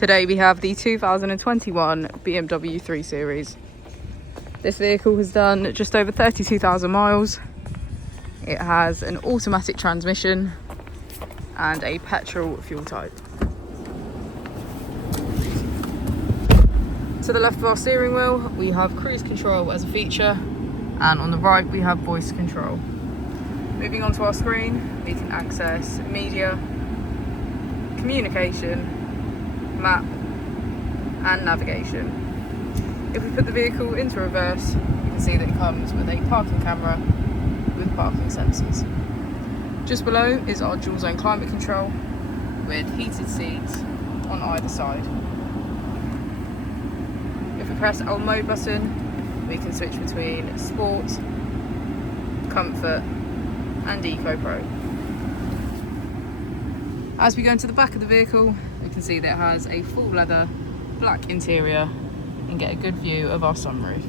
Today we have the 2021 BMW 3 Series. This vehicle has done just over 32,000 miles. It has an automatic transmission and a petrol fuel type. To the left of our steering wheel we have cruise control as a feature, and on the right we have voice control. Moving on to our screen, we can access media, communication, map and navigation. If we put the vehicle into reverse, you can see that it comes with a parking camera with parking sensors. Just below is our dual zone climate control with heated seats on either side. If we press our mode button, we can switch between sport, comfort and Eco Pro. As we go into the back of the vehicle, we can see that it has a full leather black interior and get a good view of our sunroof.